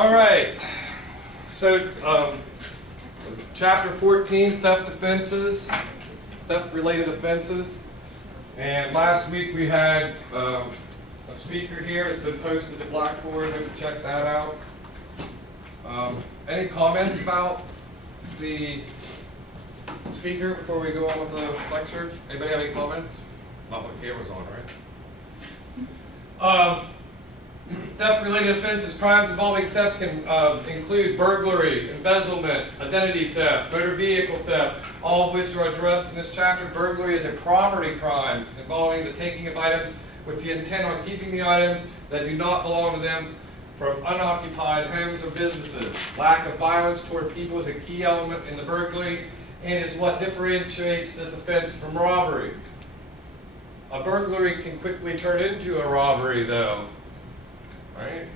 All right. So, chapter 14, theft offenses, theft-related offenses. And last week we had a speaker here. It's been posted to Blackboard. You can check that out. Any comments about the speaker before we go on with the lecture? Anybody have any comments? Not when the camera's on, right? Theft-related offenses, crimes involving theft can include burglary, embezzlement, identity theft, motor vehicle theft, all of which are addressed in this chapter. Burglary is a property crime involving the taking of items with the intent on keeping the items that do not belong to them from unoccupied homes or businesses. Lack of violence toward people is a key element in the burglary and is what differentiates this offense from robbery. A burglary can quickly turn into a robbery, though. Right?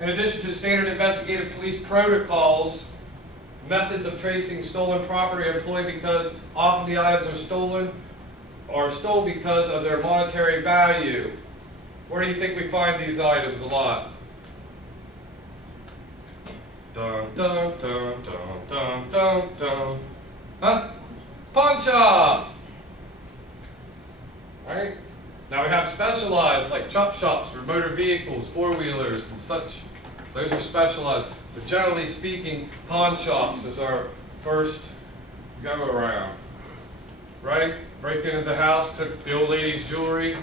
In addition to standard investigative police protocols, methods of tracing stolen property are employed because often the items are stole because of their monetary value. Where do you think we find these items a lot? Dun dun dun dun dun dun dun. Huh? Pawn shop! Right? Now we have specialized, like chop shops for motor vehicles, four-wheelers and such. Those are specialized. But generally speaking, pawn shops is our first go-around. Right? Break into the house, took the old lady's jewelry.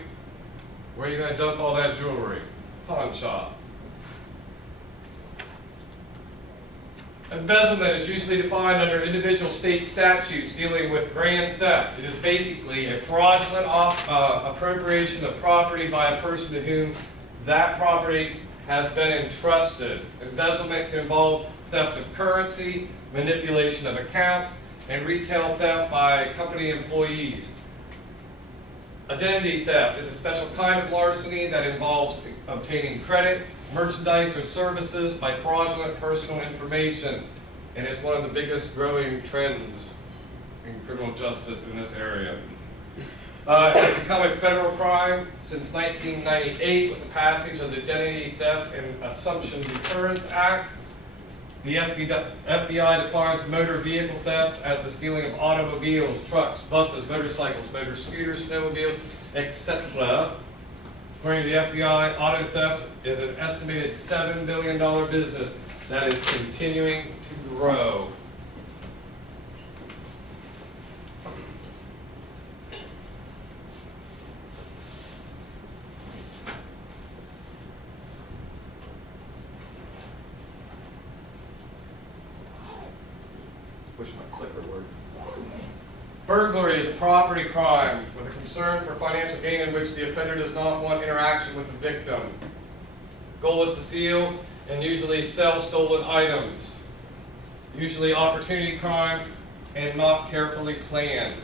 Where are you going to dump all that jewelry? Pawn shop. Embezzlement is usually defined under individual state statutes dealing with grand theft. It is basically a fraudulent appropriation of property by a person to whom that property has been entrusted. Embezzlement can involve theft of currency, manipulation of accounts, and retail theft by company employees. Identity theft is a special kind of larceny that involves obtaining credit, merchandise, or services by fraudulent personal information, and is one of the biggest growing trends in criminal justice in this area. It has become a federal crime since 1998 with the passage of the Identity Theft and Assumption Deterrence Act. The FBI defines motor vehicle theft as the stealing of automobiles, trucks, buses, motorcycles, motor scooters, snowmobiles, etc. According to the FBI, auto theft is an estimated $7 billion business that is continuing to grow. Push my clicker word. Burglary is a property crime with a concern for financial gain in which the offender does not want interaction with the victim. The goal is to steal and usually sell stolen items, usually opportunity crimes and not carefully planned.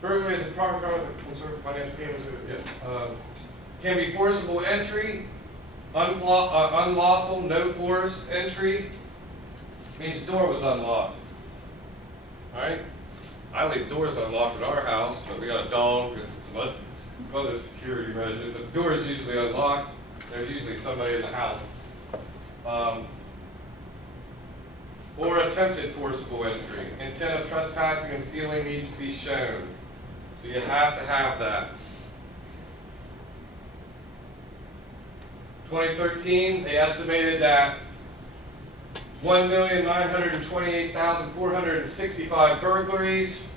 Burglary is a property crime with a concern for financial gain. Can be forcible entry, unlawful, no force entry. Means the door was unlocked. Alright? I leave doors unlocked at our house, but we got a dog and some other security measures. But the door is usually unlocked. There's usually somebody in the house. Or attempted forcible entry. Intent of trespassing and stealing needs to be shown. So you have to have that. 2013, they estimated that 1,928,465 burglaries.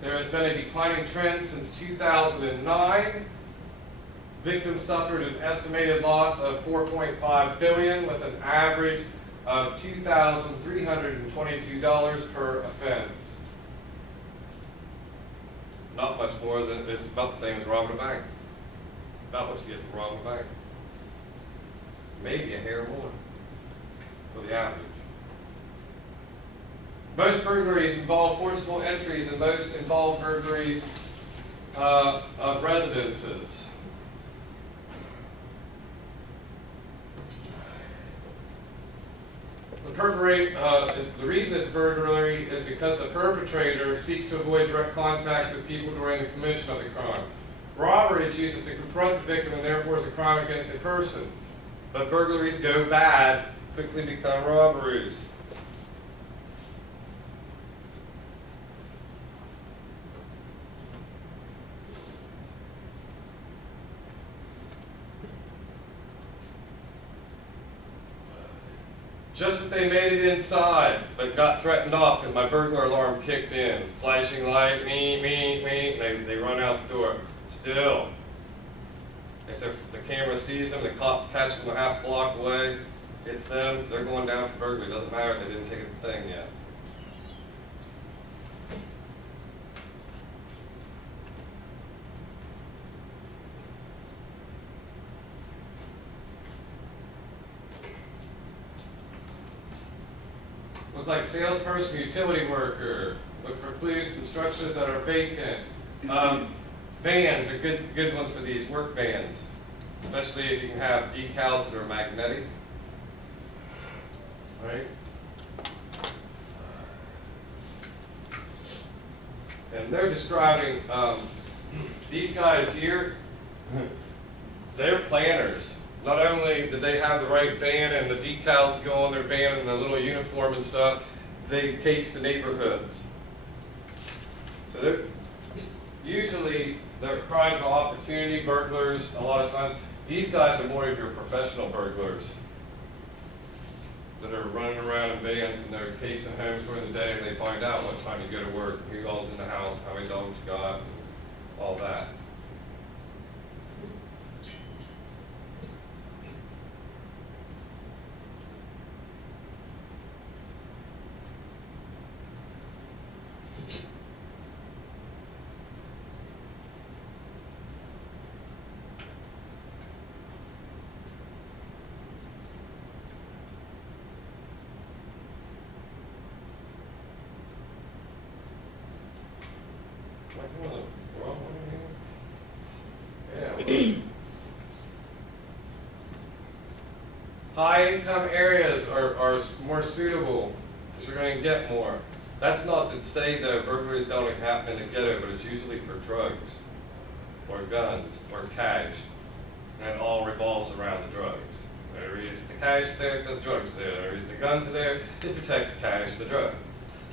There has been a declining trend since 2009. Victims suffered an estimated loss of $4.5 billion with an average of $2,322 per offense. Not much more than, it's about the same as robbing a bank. About what you get for robbing a bank. Maybe a hair more for the average. Most burglaries involve forcible entries and most involve burglaries of residences. the reason it's burglary is because the perpetrator seeks to avoid direct contact with people during the commission of the crime. Robbery is used to confront the victim and therefore is a crime against a person. But burglaries go bad, quickly become robberies. Just as they made it inside, but got threatened off because my burglar alarm kicked in. Flashing lights, and they run out the door. Still, if the camera sees them, the cops catch them a half block away, it's them, they're going down for burglary. Doesn't matter if they didn't take a thing yet. Looks like salesperson, utility worker. Look for clues and structures that are vacant. Vans are good ones for these, work vans. Especially if you can have decals that are magnetic. Right? And they're describing, these guys here, they're planners. Not only did they have the right van and the decals that go on their van and the little uniform and stuff, they cased the neighborhoods. So they're usually crimes of opportunity, burglars, a lot of times. These guys are more of your professional burglars that are running around in vans and they're casing homes during the day and they find out what time you go to work, who all's in the house, how many dogs you got, and all that. Yeah. High income areas are more suitable because you're going to get more. That's not to say though burglaries don't happen in the ghetto, but it's usually for drugs or guns or cash. And it all revolves around the drugs. The reason the cash is there because drugs are there. The reason the guns are there is to protect the cash and the drugs.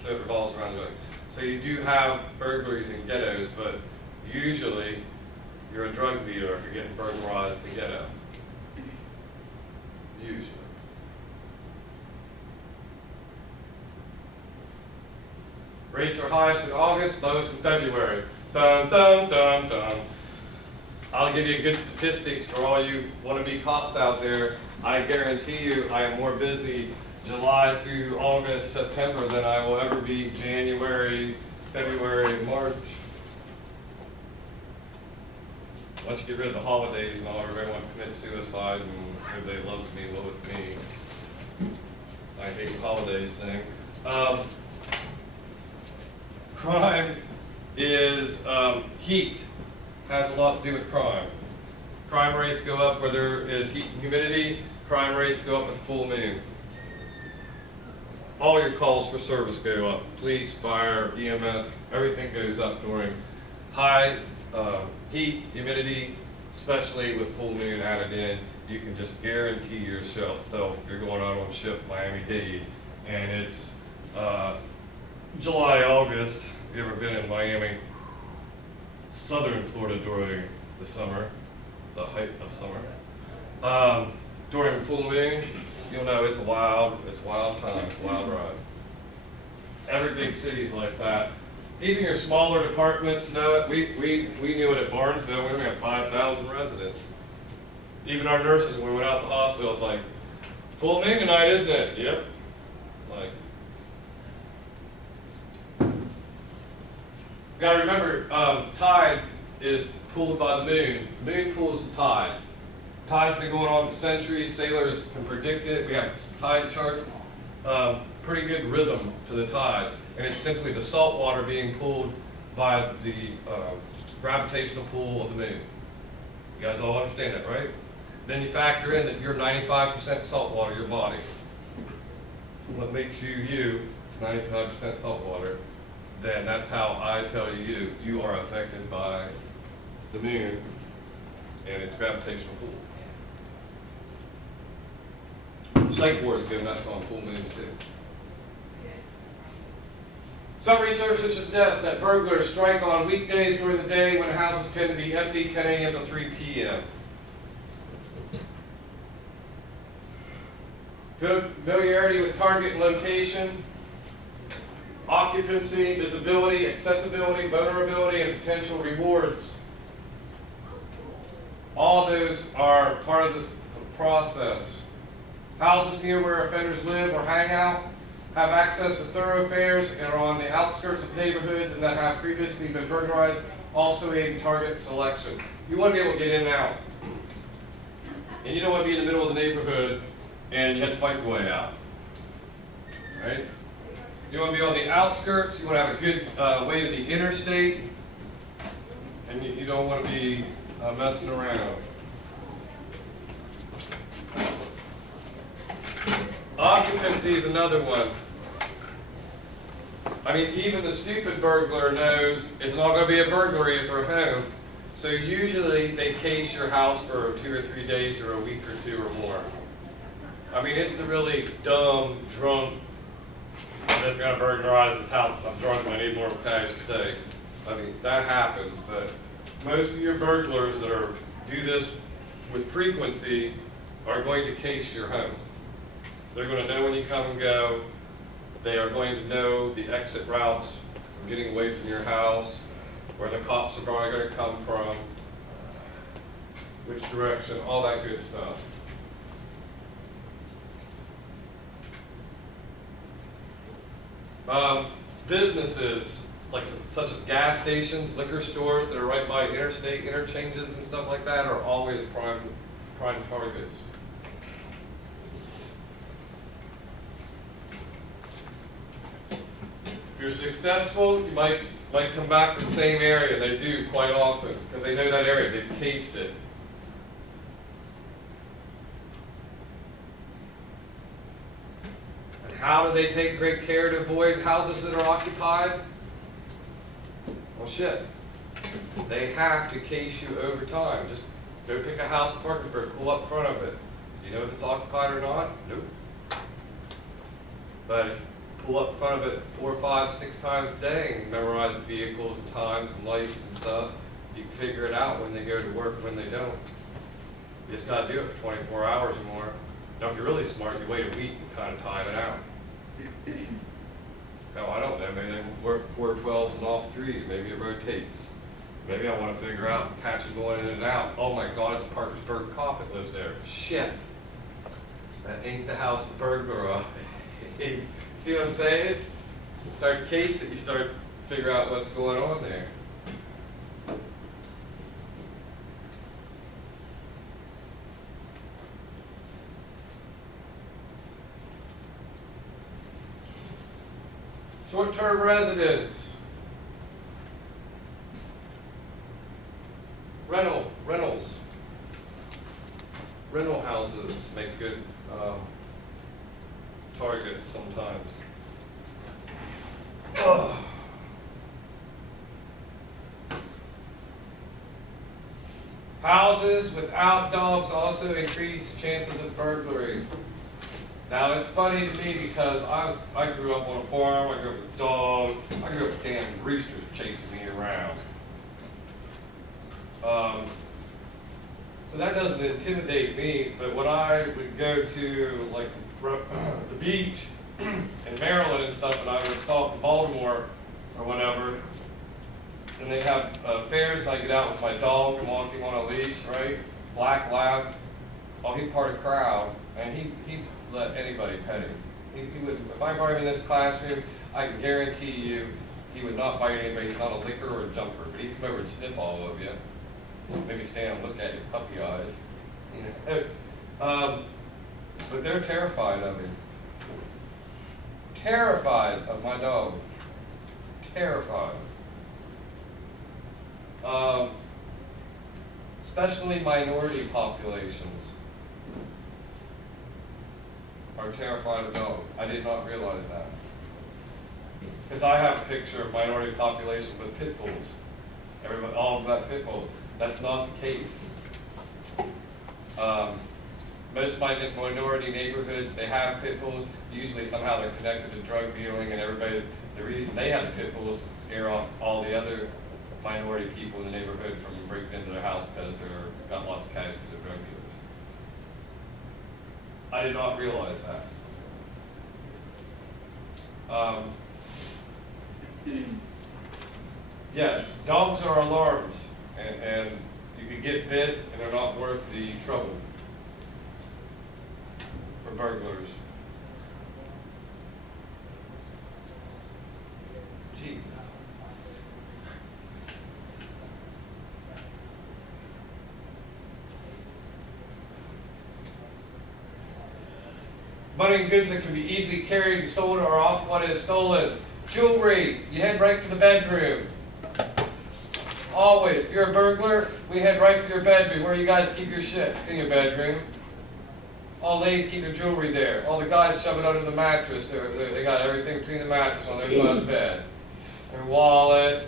So it revolves around the drugs. So you do have burglaries in ghettos, but usually you're a drug dealer if you're getting burglarized in the ghetto. Usually. Rates are highest in August, lowest in February. Dun, dun, dun, dun. I'll give you good statistics for all you wannabe cops out there. I guarantee you I am more busy July through August, September than I will ever be January, February, March. Once you get rid of the holidays and all, everybody wants to commit suicide and everybody loves me, live with me. I hate the holidays thing. Crime is, heat has a lot to do with crime. Crime rates go up where there is heat and humidity. Crime rates go up with full moon. All your calls for service go up. Police, fire, EMS, everything goes up during high heat, humidity, especially with full moon added in. You can just guarantee yourself if you're going out on shift Miami-Dade and it's July, August. If you've ever been in Miami, southern Florida during the summer, the height of summer, during full moon, you'll know it's wild time, it's a wild ride. Every big city's like that. Even your smaller departments know it. We knew it at Barnesville. We only have 5,000 residents. Even our nurses, when we went out to the hospital, it's like, full moon tonight, isn't it? Yep. Like, gotta remember, tide is pulled by the moon. The moon pulls the tide. Tide's been going on for centuries. Sailors can predict it. We have tide chart. Pretty good rhythm to the tide. And it's simply the salt water being pulled by the gravitational pull of the moon. You guys all understand that, right? Then you factor in that you're 95% salt water, your body. what makes you you, it's 95% salt water, then that's how I tell you, you are affected by the moon and its gravitational pull. Psych ward is given that's on full moons too. Some researchers suggest that burglars strike on weekdays during the day when houses tend to be empty, 10 a.m. to 3 p.m. Familiarity with target and location, occupancy, visibility, accessibility, vulnerability, and potential rewards. All those are part of this process. Houses near where offenders live or hang out have access to thoroughfares and are on the outskirts of neighborhoods and that have previously been burglarized, also aid in target selection. You want to be able to get in and out. And you don't want to be in the middle of the neighborhood and you have to fight your way out. Right? You want to be on the outskirts, you want to have a good way to the interstate, and you don't want to be messing around. Occupancy is another one. I mean, even the stupid burglar knows it's not going to be a burglary if they're home. So usually they case your house for 2 or 3 days or a week or 2 or more. I mean, it's the really dumb, drunk, I'm just going to burglarize this house. I'm drunk and I need more cash today. I mean, that happens, but most of your burglars that do this with frequency are going to case your home. They're going to know when you come and go. They are going to know the exit routes from getting away from your house, where the cops are probably going to come from, which direction, all that good stuff. Businesses, such as gas stations, liquor stores that are right by interstate interchanges and stuff like that are always prime targets. If you're successful, you might come back to the same area. They do quite often because they know that area. They've cased it. And how do they take great care to avoid houses that are occupied? Well, shit. They have to case you over time. Just go pick a house in Parkersburg, pull up front of it. Do you know if it's occupied or not? Nope. But if you pull up front of it 4, 5, 6 times a day and memorize the vehicles and times and lights and stuff, you can figure it out when they go to work and when they don't. You just got to do it for 24 hours or more. Now, if you're really smart, you wait a week and kind of time it out. No, I don't know. Maybe they work 4 12s and off 3. Maybe it rotates. Maybe I want to figure out catching going in and out. Oh my God, it's a Parkersburg cop that lives there. Shit. That ain't the house the burglar. See what I'm saying? Start to case it, you start to figure out what's going on there. Short-term residents. Rentals. Rental houses make good targets sometimes. Ugh. Houses without dogs also increase chances of burglary. Now it's funny to me because I grew up on a farm, I grew up with dogs, I grew up with damn roosters chasing me around. So that doesn't intimidate me, but when I would go to like the beach in Maryland and stuff, and I would stop in Baltimore or whatever, and they have fairs, and I get out with my dog and walk him on a leash, right? Black lab. Oh, he'd part a crowd, and he'd let anybody pet him. He would, if I brought him in this classroom, I can guarantee you he would not bite anybody, not a licker or a jumper, but he'd come over and sniff all of you. Maybe stand and look at you, puppy eyes. You know? But they're terrified of him. Terrified of my dog. Terrified. Especially minority populations. are terrified of dogs. I did not realize that. Because I have a picture of minority population with pit bulls. Everybody, all of that pit bull. That's not the case. Most minority neighborhoods, they have pit bulls. Usually somehow they're connected to drug dealing, and everybody, the reason they have the pit bulls is to scare off all the other minority people in the neighborhood from breaking into their house because they're got lots of cash because they're drug dealers. I did not realize that. Yes, dogs are alarms, and you can get bit, and they're not worth the trouble for burglars. Jesus. Money and goods that can be easily carried, sold, or off what is stolen. Jewelry, you head right for the bedroom. Always, if you're a burglar, we head right for your bedroom. Where you guys keep your shit? In your bedroom. All ladies keep their jewelry there. All the guys shove it under the mattress. They got everything between the mattress on their side of the bed. Their wallet,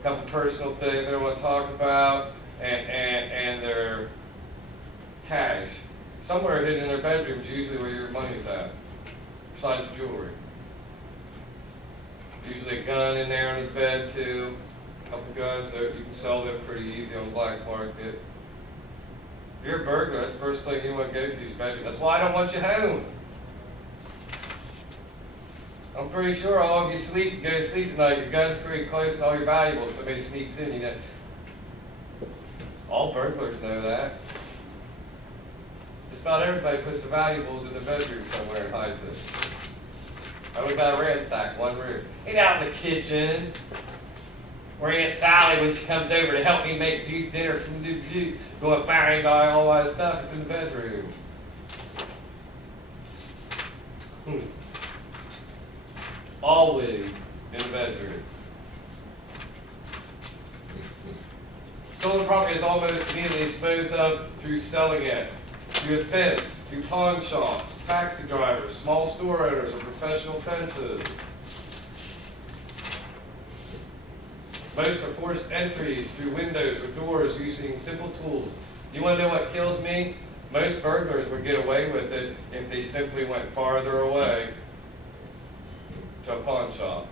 a couple personal things they don't want to talk about, and their cash. Somewhere hidden in their bedrooms, usually where your money's at, besides your jewelry. Usually a gun in there under the bed too. A couple guns there, you can sell them pretty easy on the black market. If you're a burglar, that's the first place you want to go to is your bedroom. That's why I don't want you home. I'm pretty sure all of you go to sleep tonight, your gun's pretty close and all your valuables, somebody sneaks in, you know. All burglars know that. Just about everybody puts their valuables in the bedroom somewhere and hides it. I only got a ransack one room. Ain't out in the kitchen. Or Aunt Sally when she comes over to help me make goose dinner from go find all my stuff. It's in the bedroom. Always in the bedroom. Stolen property is almost immediately disposed of through selling it, through a fence, through pawn shops, taxi drivers, small store owners, or professional fences. Most are forced entries through windows or doors using simple tools. You want to know what kills me? Most burglars would get away with it if they simply went farther away to a pawn shop.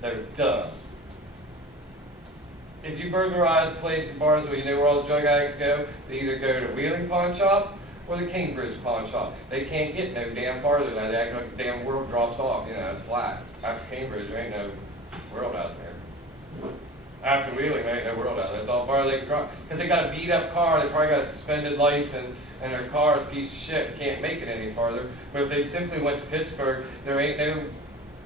They're dumb. If you burglarize a place in Barnesville, you know where all the drug addicts go? They either go to Wheeling Pawn Shop or the Cambridge Pawn Shop. They can't get no damn farther than that. They act like the damn world drops off. You know, it's flat. After Cambridge, there ain't no world out there. After Wheeling, there ain't no world out there. It's all far they can drop. Because they got a beat up car, they probably got a suspended license, and their car is a piece of shit. They can't make it any farther. But if they simply went to Pittsburgh, there ain't no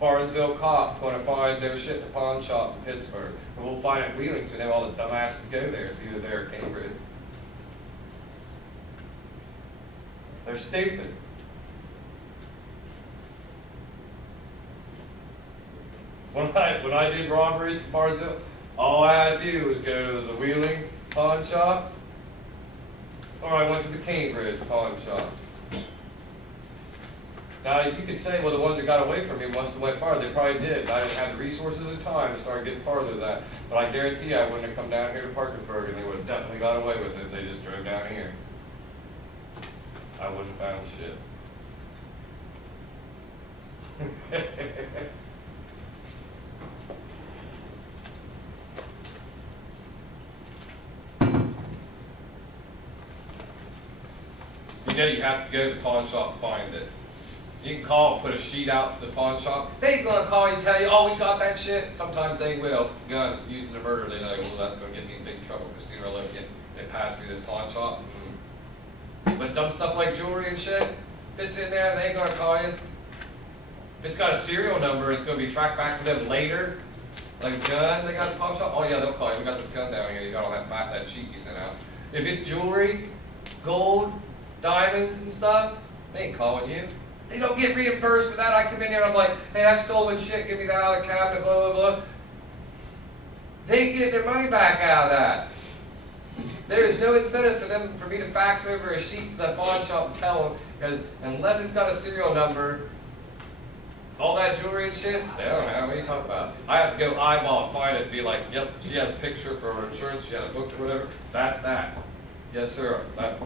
Barnesville cop going to find their shit in the pawn shop in Pittsburgh. And we'll find it in Wheeling, so we know all the dumbasses go there. It's either there or Cambridge. They're stupid. When I did robberies in Barnesville, all I had to do was go to the Wheeling Pawn Shop, or I went to the Cambridge Pawn Shop. Now, you could say, well, the ones that got away from me must have went farther. They probably did. I didn't have the resources and time to start getting farther than that. But I guarantee you I wouldn't have come down here to Parkersburg, and they would have definitely got away with it if they just drove down here. I wouldn't have found shit. You know you have to go to the pawn shop and find it. You can call and put a sheet out to the pawn shop. They ain't gonna call you and tell you, oh, we got that shit. Sometimes they will. If it's a gun, it's used in a murder, they know, well, that's gonna get me in big trouble because sooner or later they pass through this pawn shop. But dumb stuff like jewelry and shit, if it's in there, they ain't gonna call you. If it's got a serial number, it's gonna be tracked back to them later. Like a gun, they got in the pawn shop. Oh yeah, they'll call you. We got this gun down here. You got all that sheet you sent out. If it's jewelry, gold, diamonds and stuff, they ain't calling you. They don't get reimbursed for that. I come in here and I'm like, hey, I stolen shit, give me that out of the cabinet, blah, blah, blah. They get their money back out of that. There is no incentive for me to fax over a sheet to that pawn shop and tell them, because unless it's got a serial number, all that jewelry and shit, they don't know, what are you talking about? I have to go eyeball and find it and be like, yep, she has a picture for her insurance, she had a book or whatever, that's that. Yes, sir,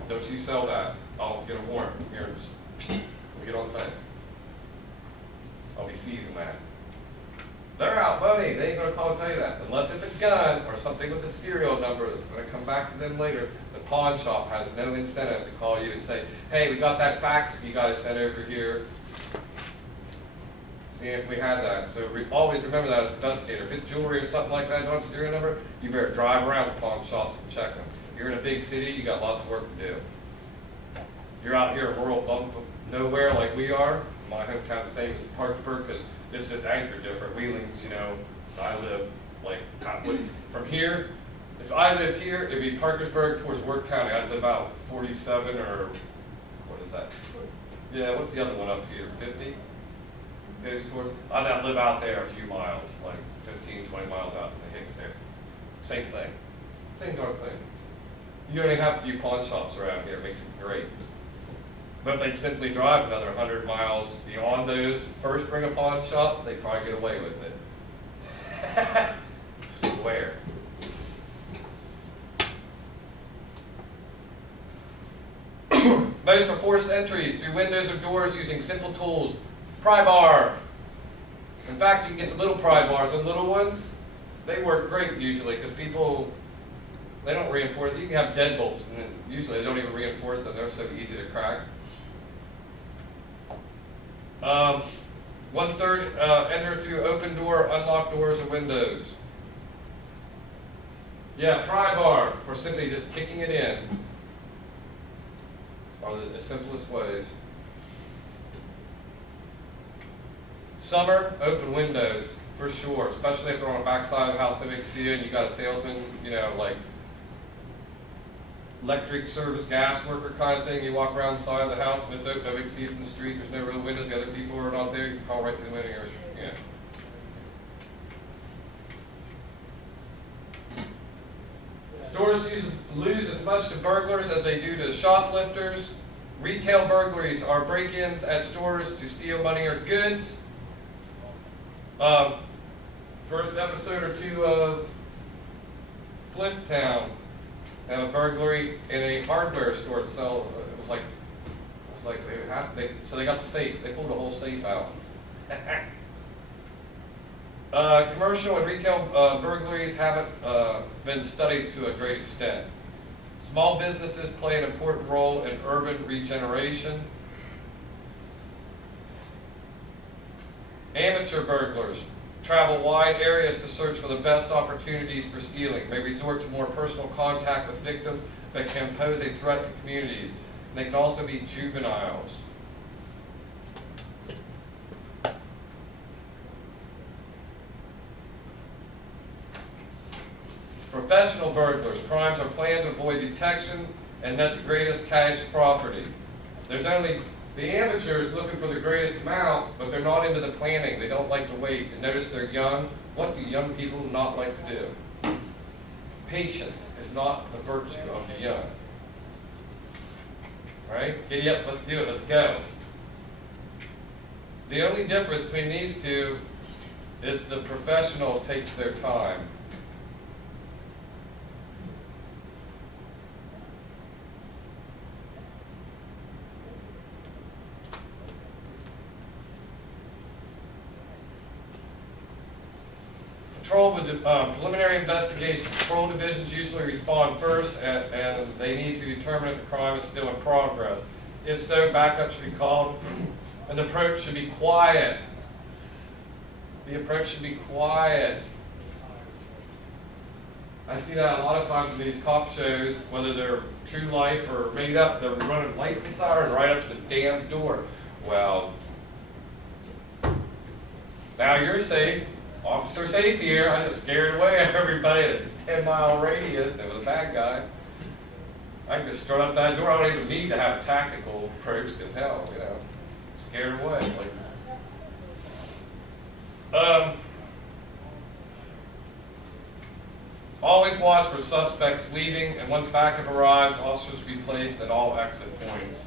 don't you sell that. I'll get a warrant. Here, just we'll get on the phone. I'll be seizing that. They're out money, they ain't gonna call and tell you that. Unless it's a gun or something with a serial number that's gonna come back to them later, the pawn shop has no incentive to call you and say, hey, we got that fax you guys sent over here. See if we had that. So always remember that as an investigator. If it's jewelry or something like that, don't have a serial number, you better drive around the pawn shops and check them. You're in a big city, you got lots of work to do. You're out here in rural bum from nowhere like we are. My hometown the same as Parkersburg, because it's just anchored different. Wheeling's, you know, I live like from here. If I lived here, it'd be Parkersburg towards Worth County. I'd live out 47 or what is that? Yeah, what's the other one up here? 50? Goes towards. I'd live out there a few miles, like 15, 20 miles out in the Hicks there. Same thing. Same darn thing. You only have a few pawn shops around here, it makes it great. But if they'd simply drive another 100 miles beyond those first ring of pawn shops, they'd probably get away with it. Swear. Most are forced entries through windows or doors using simple tools. Pry bar. In fact, you can get the little pry bars, and little ones, they work great usually, because people, they don't reinforce. You can have deadbolts, and usually they don't even reinforce them. They're so easy to crack. 1/3 enter through open door, unlocked doors, or windows. Yeah, pry bar, or simply just kicking it in, are the simplest ways. Summer, open windows, for sure, especially if they're on the back side of the house, nobody can see you, and you got a salesman, you know, like electric service gas worker kind of thing. You walk around the side of the house and it's open, nobody can see it from the street, there's no real windows, the other people are not there, you can crawl right through the window. Yeah. Stores lose as much to burglars as they do to shoplifters. Retail burglaries are break-ins at stores to steal money or goods. First episode or two of Flint Town had a burglary in a hardware store to sell. It was like so they got the safe. They pulled the whole safe out. Commercial and retail burglaries haven't been studied to a great extent. Small businesses play an important role in urban regeneration. Amateur burglars travel wide areas to search for the best opportunities for stealing. They resort to more personal contact with victims that can pose a threat to communities. And they can also be juveniles. Professional burglars. Crimes are planned to avoid detection and net the greatest cash property. There's only the amateurs looking for the greatest amount, but they're not into the planning. They don't like to wait. And notice they're young. What do young people not like to do? Patience is not the virtue of the young. Right? Giddy up, let's do it, let's go. The only difference between these two is the professional takes their time. Preliminary investigation. Patrol divisions usually respond first, and they need to determine if the crime is still in progress. If so, backup should be called. An approach should be quiet. The approach should be quiet. I see that a lot of times in these cop shows, whether they're true life or made up, they're running lights and siren right up to the damn door. Well, now you're safe. Officer safe here. I just scared away everybody at a 10-mile radius that was a bad guy. I can just strut up that door. I don't even need to have a tactical approach because hell, you know, scared away. Always watch for suspects leaving, and once backup arrives, officers will be placed at all exit points.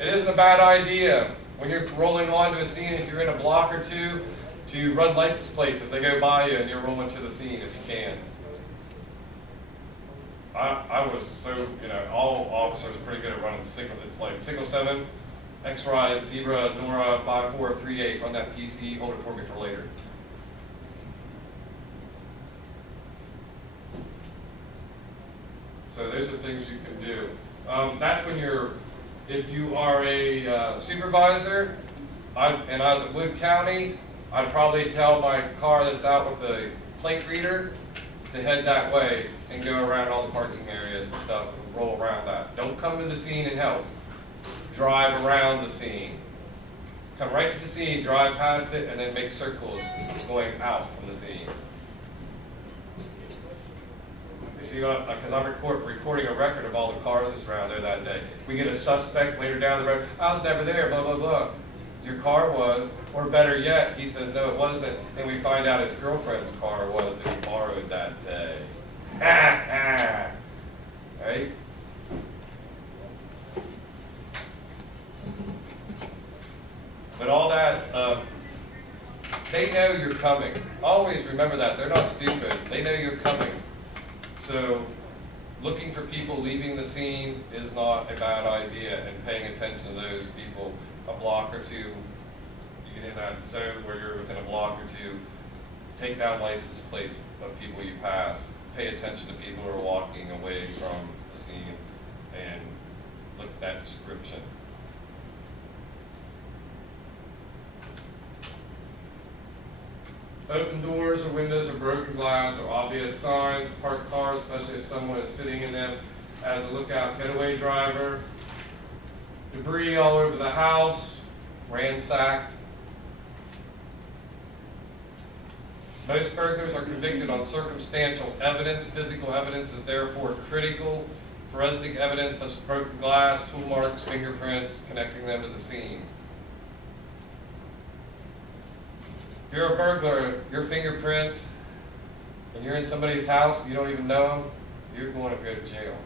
It isn't a bad idea when you're rolling onto a scene, if you're in a block or two, to run license plates as they go by you and you're rolling to the scene if you can. I was so, all officers are pretty good at running signal. It's like signal 7, X-Ride, Zebra, Nora, 5438, run that PC, hold it for me for later. So those are things you can do. That's when if you are a supervisor, and I was at Wood County, I'd probably tell my car that's out with a plate reader to head that way and go around all the parking areas and stuff and roll around that. Don't come to the scene and help. Drive around the scene. Come right to the scene, drive past it, and then make circles going out from the scene. You see, because I'm recording a record of all the cars that's around there that day. We get a suspect later down the road, I was never there, blah, blah, blah. Your car was, or better yet, he says, no, it wasn't, and we find out his girlfriend's car was that he borrowed that day. Ha, ha. Right? But all that, they know you're coming. Always remember that. They're not stupid. They know you're coming. So looking for people leaving the scene is not a bad idea, and paying attention to those people a block or two. You get in that zone where you're within a block or two, take down license plates of people you pass. Pay attention to people who are walking away from the scene and look at that description. Open doors or windows or broken glass are obvious signs. Parked cars, especially if someone is sitting in them as a lookout getaway driver. Debris all over the house, ransacked. Most burglars are convicted on circumstantial evidence. Physical evidence is therefore critical. Forensic evidence such as broken glass, tool marks, fingerprints, connecting them to the scene. If you're a burglar, your fingerprints, and you're in somebody's house, you don't even know them, you're going to go to jail.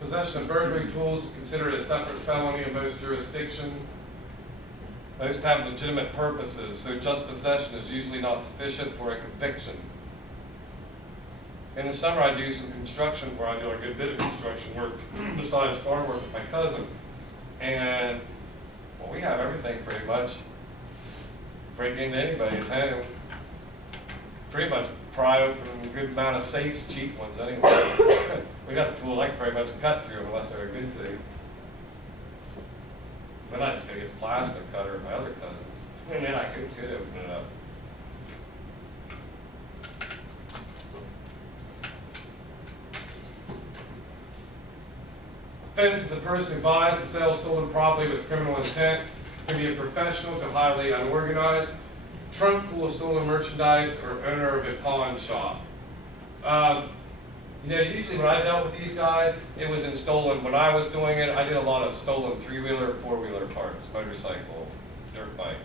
Possession of burglary tools is considered a separate felony in most jurisdictions. Most have legitimate purposes, so just possession is usually not sufficient for a conviction. In the summer, I do some construction where I do a good bit of construction work besides farm work with my cousin. And, well, we have everything pretty much. Break into anybody's home. Pretty much pry open a good amount of safes, cheap ones anyway. We got the tools I can pretty much cut through them unless they're a good safe. Then I just gotta get the plasma cutter of my other cousins. And then I could open it up. Offense is the person who buys and sells stolen property with criminal intent. Can be a professional to highly unorganized. Trunk full of stolen merchandise, or owner of a pawn shop. Usually when I dealt with these guys, it was in stolen. When I was doing it, I did a lot of stolen three-wheeler, four-wheeler parts, motorcycle, dirt bike.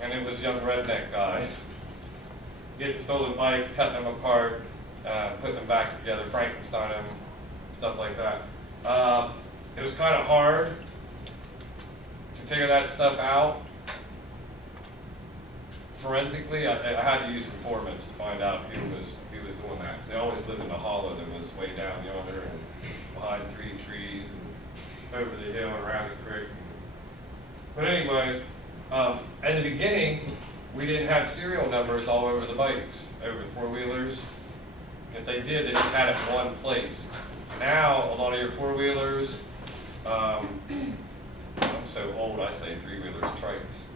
And it was young redneck guys. Getting stolen bikes, cutting them apart, putting them back together, Frankenstein them, stuff like that. It was kind of hard to figure that stuff out. Forensically, I had to use informants to find out who was doing that. Because they always lived in a hollow that was way down yonder and behind 3 trees and over the hill and around the creek. But anyway, in the beginning, we didn't have serial numbers all over the bikes, over the four-wheelers. If they did, they just had it in one place. Now, a lot of your four-wheelers, I'm so old, I say three-wheelers, trikes.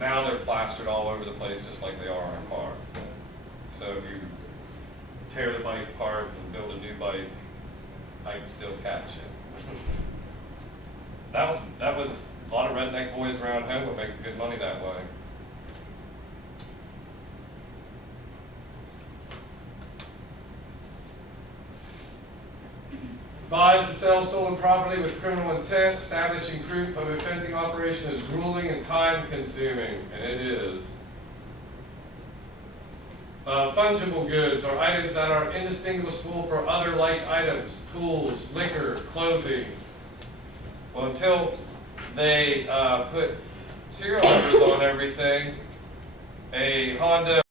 Now they're plastered all over the place just like they are on a car. So if you tear the bike apart and build a new bike, I can still catch it. That was a lot of redneck boys around home were making good money that way. Buys and sells stolen property with criminal intent, establishing proof of a fencing operation is grueling and time consuming, and it is. Fungible goods are items that are indistinguishable for other like items, tools, liquor, clothing. Well, until they put serial numbers on everything, a Honda